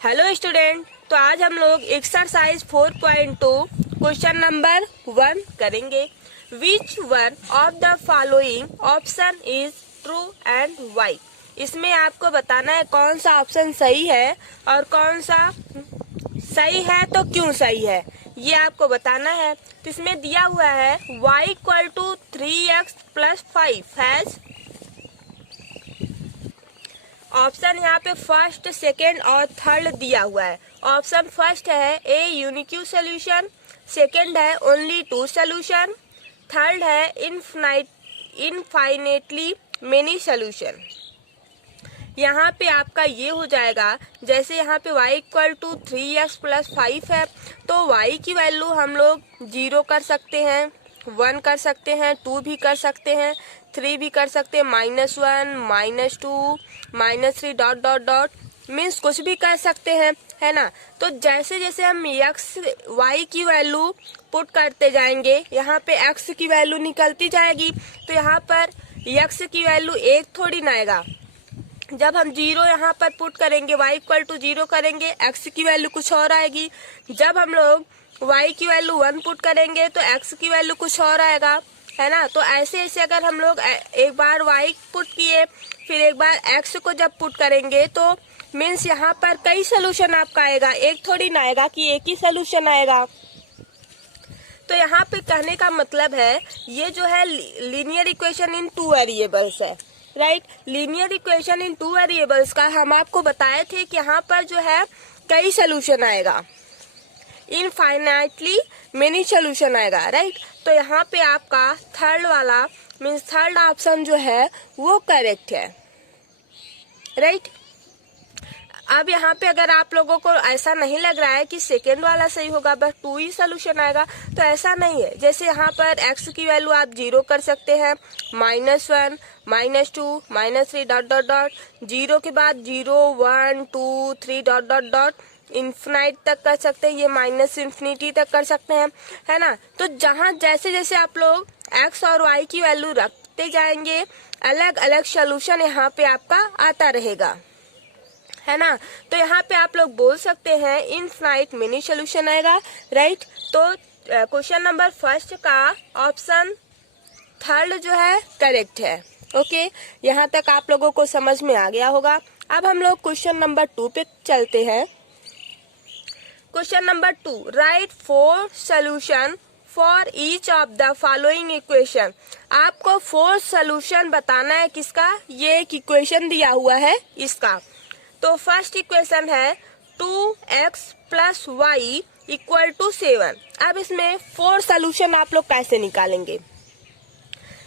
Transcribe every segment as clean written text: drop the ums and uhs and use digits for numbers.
Hello student, तो आज हम लोग एक्सरसाइज 4.2 क्वेश्चन नंबर 1 करेंगे। Which one of the following option is true and why. इसमें आपको बताना है कौन सा ऑप्शन सही है और कौन सा सही है तो क्यों सही है, ये आपको बताना है। तो इसमें दिया हुआ है y equal to 3x plus 5 has option यहाँ पे फर्स्ट, सेकेंड और थर्ड दिया हुआ है। ऑप्शन फर्स्ट है ए यूनिक्यू सोल्यूशन, सेकेंड है ओनली टू सोल्यूशन, थर्ड है इनफाइनेटली मेनी सोल्यूशन। यहाँ पे आपका ये हो जाएगा, जैसे यहाँ पे y equal to 3x plus 5 है तो y की वैल्यू हम लोग 0 कर सकते हैं, 1 कर सकते हैं, 2 भी कर सकते हैं, 3 भी कर सकते हैं, -1, -2, -3 डॉट डॉट डॉट मीन्स कुछ भी कर सकते हैं, है ना। तो जैसे जैसे हम y की वैल्यू पुट करते जाएंगे, यहाँ पे x की वैल्यू निकलती जाएगी। तो यहाँ पर x की वैल्यू 1 थोड़ी ना आएगा। जब हम 0 यहाँ पर पुट करेंगे, y इक्वल टू 0 करेंगे, x की वैल्यू कुछ और आएगी। जब हम लोग y की वैल्यू 1 पुट करेंगे तो x की वैल्यू कुछ और आएगा, है ना। तो ऐसे ऐसे अगर हम लोग एक बार y पुट किए फिर एक बार x को जब पुट करेंगे तो मीन्स यहाँ पर कई सोल्यूशन आपका आएगा, एक थोड़ी ना आएगा कि एक ही सोल्यूशन आएगा। तो यहाँ पे कहने का मतलब है ये जो है linear equation in two variables है, right. Linear equation in two variables का हम आपको बताए थे कि यहाँ पर जो है कई सोल्यूशन आएगा, इनफाइनाइटली मेनी सोल्यूशन आएगा, राइट। तो यहाँ पे आपका थर्ड वाला मीन्स थर्ड ऑप्शन जो है वो करेक्ट है, राइट। अब यहाँ पे अगर आप लोगों को ऐसा नहीं लग रहा है कि सेकेंड वाला सही होगा, बस 2 ही सोल्यूशन आएगा, तो ऐसा नहीं है। जैसे यहाँ पर x की वैल्यू आप 0 कर सकते हैं, -1, -2, -3 डॉट डॉट डॉट, 0 के बाद 0, 1, 2, 3 डॉट डॉट डॉट इन्फिनाइट तक कर सकते हैं, ये माइनस इन्फिनिटी तक कर सकते हैं, है ना। तो जहाँ जैसे जैसे आप लोग x और y की वैल्यू रखते जाएंगे, अलग अलग सोल्यूशन यहाँ पे आपका आता रहेगा, है ना। तो यहाँ पे आप लोग बोल सकते हैं इनफाइनाइट मेनी सोल्यूशन आएगा, राइट। तो क्वेश्चन नंबर फर्स्ट का ऑप्शन थर्ड जो है करेक्ट है। ओके, यहाँ तक आप लोगों को समझ में आ गया होगा। अब हम लोग क्वेश्चन नंबर 2 पे चलते हैं। Question number 2, right 4 solution for each of the following equation. आपको 4 सोल्यूशन बताना है किसका, ये एक इक्वेशन दिया हुआ है इसका। तो फर्स्ट इक्वेशन है 2x plus Y equal to 7। अब इसमें 4 सोल्यूशन आप लोग कैसे निकालेंगे।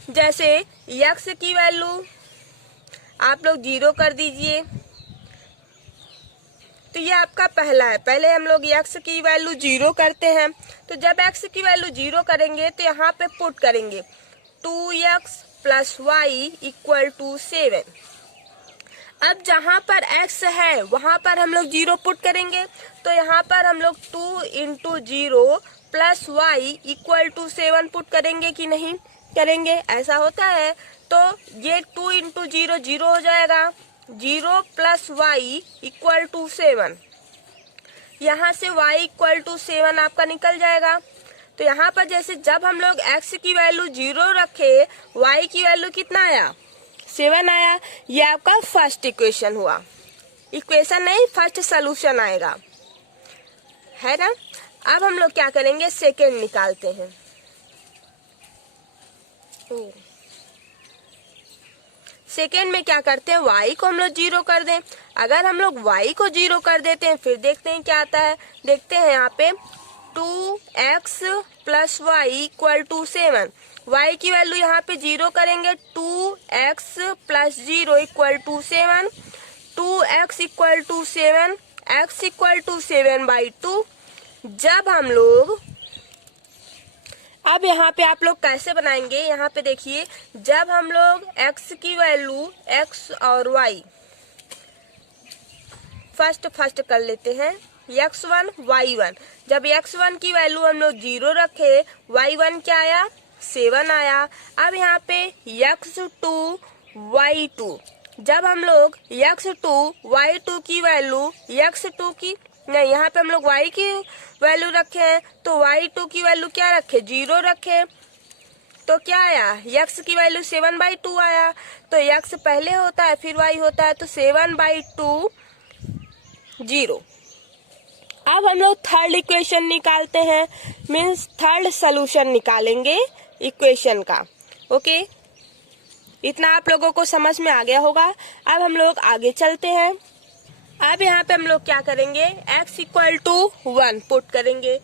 जैसे x की वैल्यू आप लोग 0 कर दीजिए, तो ये आपका पहला है। पहले हम लोग x की वैल्यू 0 करते हैं, तो जब x की वैल्यू 0 करेंगे तो यहाँ पे पुट करेंगे 2x plus Y equal to 7। अब जहाँ पर x है वहां पर हम लोग 0 पुट करेंगे, तो यहाँ पर हम लोग 2 into 0 plus Y equal to 7 put करेंगे कि नहीं करेंगे, ऐसा होता है। तो ये 2 इंटू 0 0 हो जाएगा, 0 प्लस वाई इक्वल टू 7। यहाँ से y इक्वल टू 7 आपका निकल जाएगा। तो यहाँ पर जैसे जब हम लोग x की वैल्यू 0 रखे, y की वैल्यू कितना आया, 7 आया। ये आपका फर्स्ट इक्वेशन हुआ, इक्वेशन नहीं फर्स्ट सोल्यूशन आएगा, है ना। अब हम लोग क्या करेंगे, सेकेंड निकालते हैं। सेकेंड में क्या करते हैं, y को हम लोग 0 कर दें। अगर हम लोग y को 0 कर देते हैं फिर देखते हैं क्या आता है। देखते हैं यहाँ पे 2x plus Y equal to 7। y की वैल्यू यहाँ पे 0 करेंगे, 2x plus 0 equal to 7, 2x equal to 7, x equal to 7/2। जब हम लोग अब यहाँ पे आप लोग कैसे बनाएंगे, यहाँ पे देखिए, जब हम लोग x की वैल्यू x और y फर्स्ट कर लेते हैं, x1 y1। जब x1 की वैल्यू हम लोग 0 रखे, y1 क्या आया, 7 आया। अब यहाँ पे x2 y2 जब हम लोग x2 y2 की वैल्यू x2 की नहीं, यहाँ पे हम लोग y की वैल्यू रखे हैं तो y2 की वैल्यू क्या रखे, 0 रखे, तो क्या आया, x की वैल्यू 7/2 आया। तो x पहले होता है फिर y होता है, तो 7/2 0। अब हम लोग थर्ड इक्वेशन निकालते हैं, मीन्स थर्ड सोल्यूशन निकालेंगे इक्वेशन का। ओके, इतना आप लोगों को समझ में आ गया होगा। अब हम लोग आगे चलते हैं। अब यहाँ पे हम लोग क्या करेंगे, x = 1 पुट करेंगे।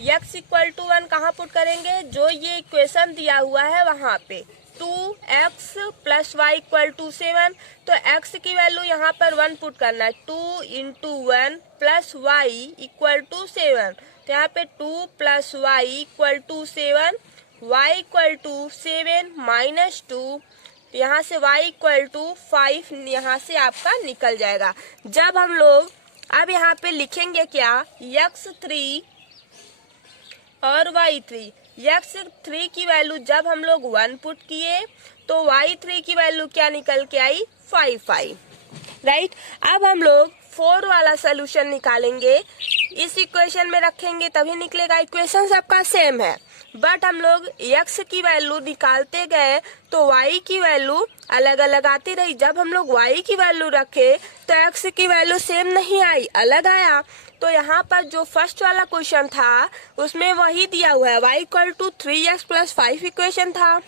x = 1 कहाँ पुट करेंगे, जो ये इक्वेशन दिया हुआ है वहां पे 2x + y = 7। तो x की वैल्यू यहाँ पर 1 पुट करना है, 2 × 1 + y = 7। तो यहाँ पे 2 + y = 7, y = 7 - 2, यहाँ से y = 5 यहाँ से आपका निकल जाएगा। जब हम लोग अब यहाँ पे लिखेंगे क्या, x3 और y3। x3 की वैल्यू जब हम लोग 1 पुट किए तो y3 की वैल्यू क्या निकल के आई, 5। राइट। अब हम लोग 4 वाला सोल्यूशन निकालेंगे, इस इक्वेशन में रखेंगे तभी निकलेगा। इक्वेशन सबका सेम है, बट हम लोग x की वैल्यू निकालते गए तो y की वैल्यू अलग अलग आती रही। जब हम लोग y की वैल्यू रखे तो x की वैल्यू सेम नहीं आई, अलग आया। तो यहाँ पर जो फर्स्ट वाला क्वेश्चन था उसमें वही दिया हुआ है, y = 3x + 5 इक्वेशन था,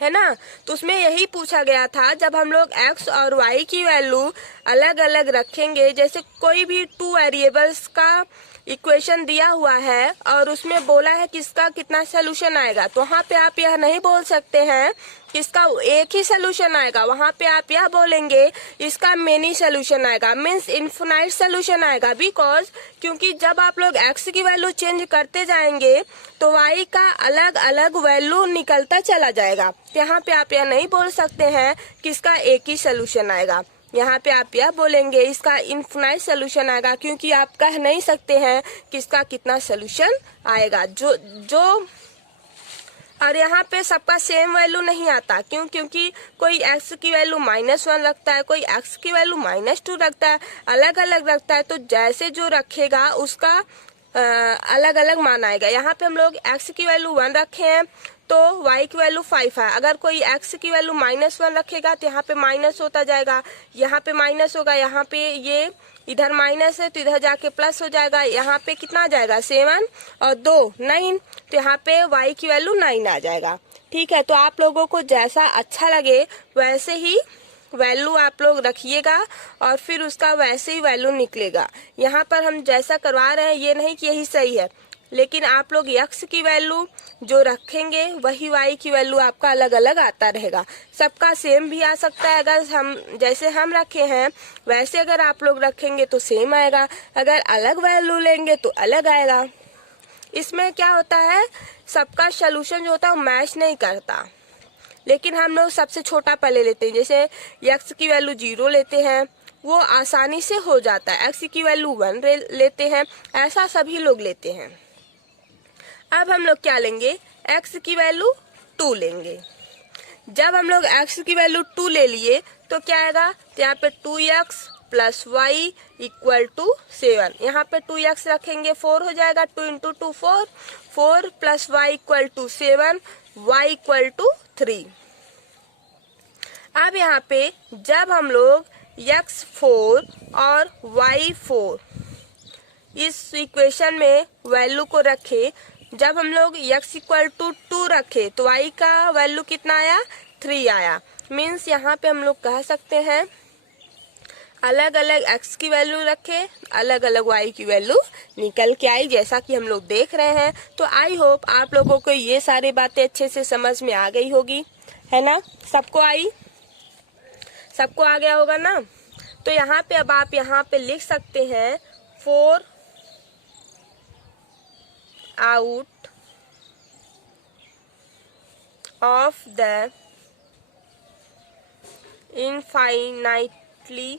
है ना। तो उसमें यही पूछा गया था, जब हम लोग x और y की वैल्यू अलग अलग रखेंगे, जैसे कोई भी 2 वेरिएबल्स का इक्वेशन दिया हुआ है और उसमें बोला है किसका कितना सोल्यूशन आएगा, तो वहाँ पे आप यह नहीं बोल सकते हैं किसका एक ही सोल्यूशन आएगा, वहाँ पे आप यह बोलेंगे इसका मेनी सोल्यूशन आएगा, मीन्स इनफिनाइट सोल्यूशन आएगा। बिकॉज क्योंकि जब आप लोग x की वैल्यू चेंज करते जाएंगे तो y का अलग अलग वैल्यू निकलता चला जाएगा। यहाँ पे आप यह नहीं बोल सकते हैं किसका एक ही सोल्यूशन आएगा, यहाँ पे आप यह बोलेंगे इसका इनफिनाइट सोल्यूशन आएगा, क्योंकि आप कह नहीं सकते हैं किसका कितना सोल्यूशन आएगा। जो और यहाँ पे सबका सेम वैल्यू नहीं आता, क्योंकि कोई x की वैल्यू -1 रखता है, कोई x की वैल्यू -2 रखता है, अलग अलग रखता है। तो जैसे जो रखेगा उसका अलग अलग मान आएगा। यहाँ पे हम लोग x की वैल्यू 1 रखे हैं तो y की वैल्यू 5 है। अगर कोई x की वैल्यू -1 रखेगा तो यहाँ पे माइनस होता जाएगा, यहाँ पे माइनस होगा, यहाँ पे ये इधर माइनस है तो इधर जाके प्लस हो जाएगा। यहाँ पे कितना आ जाएगा, 7 और 2 9, तो यहाँ पे y की वैल्यू 9 आ जाएगा। ठीक है, तो आप लोगों को जैसा अच्छा लगे वैसे ही वैल्यू आप लोग रखिएगा और फिर उसका वैसे ही वैल्यू निकलेगा। यहाँ पर हम जैसा करवा रहे हैं ये नहीं कि यही सही है, लेकिन आप लोग x की वैल्यू जो रखेंगे वही y की वैल्यू आपका अलग अलग आता रहेगा। सबका सेम भी आ सकता है, अगर हम जैसे हम रखे हैं वैसे अगर आप लोग रखेंगे तो सेम आएगा, अगर अलग वैल्यू लेंगे तो अलग आएगा। इसमें क्या होता है, सबका सोल्यूशन जो होता है वो मैच नहीं करता, लेकिन हम लोग सबसे छोटा पहले लेते हैं। जैसे x की वैल्यू 0 लेते हैं, वो आसानी से हो जाता है। x की वैल्यू 1 लेते हैं, ऐसा सभी लोग लेते हैं। अब हम लोग क्या लेंगे, x की वैल्यू 2 लेंगे। जब हम लोग x की वैल्यू 2 ले लिए तो क्या आएगा, तो यहाँ पे 2x + y = 7। यहाँ पे 2x रखेंगे 4 हो जाएगा, 2 × 2 4, 4 + y = 7, y = 3। अब यहाँ पे जब हम लोग x4 और y4 इस इक्वेशन में वैल्यू को रखे, जब हम लोग x = 2 रखे तो y का वैल्यू कितना आया, 3 आया। मीन्स यहाँ पे हम लोग कह सकते हैं अलग अलग x की वैल्यू रखे, अलग अलग y की वैल्यू निकल के आई, जैसा कि हम लोग देख रहे हैं। तो आई होप आप लोगों को ये सारी बातें अच्छे से समझ में आ गई होगी, है ना। सबको आई, सबको आ गया होगा ना। तो यहाँ पे अब आप यहाँ पे लिख सकते हैं 4 out of the infinitely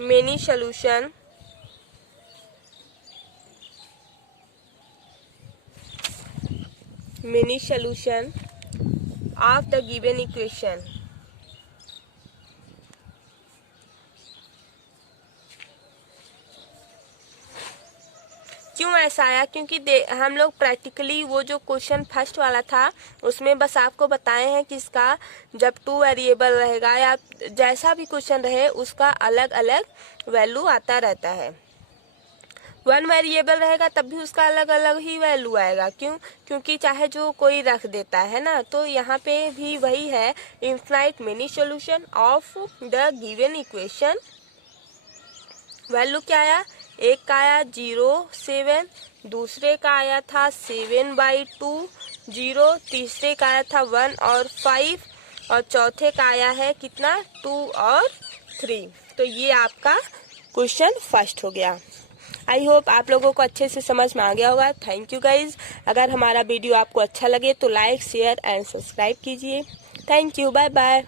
many solution many solution of the given equation. क्यों ऐसा आया? क्योंकि हम लोग प्रैक्टिकली वो जो क्वेश्चन फर्स्ट वाला था उसमें बस आपको बताए हैं कि इसका जब 2 वेरिएबल रहेगा या जैसा भी क्वेश्चन रहे उसका अलग अलग वैल्यू आता रहता है। 1 वेरिएबल रहेगा तब भी उसका अलग अलग ही वैल्यू आएगा। क्यों? क्योंकि चाहे जो कोई रख देता है ना, तो यहाँ पे भी वही है, infinite many solution of the given equation. Value क्या आया? एक का आया 0.7, दूसरे का आया था 7/2, 0, तीसरे का आया था 1 और 5 और चौथे का आया है कितना? 2 और 3। तो ये आपका क्वेश्चन फर्स्ट हो गया। आई होप आप लोगों को अच्छे से समझ में आ गया होगा। Thank you guys. अगर हमारा वीडियो आपको अच्छा लगे तो लाइक, शेयर एंड सब्सक्राइब कीजिए। Thank you, bye bye.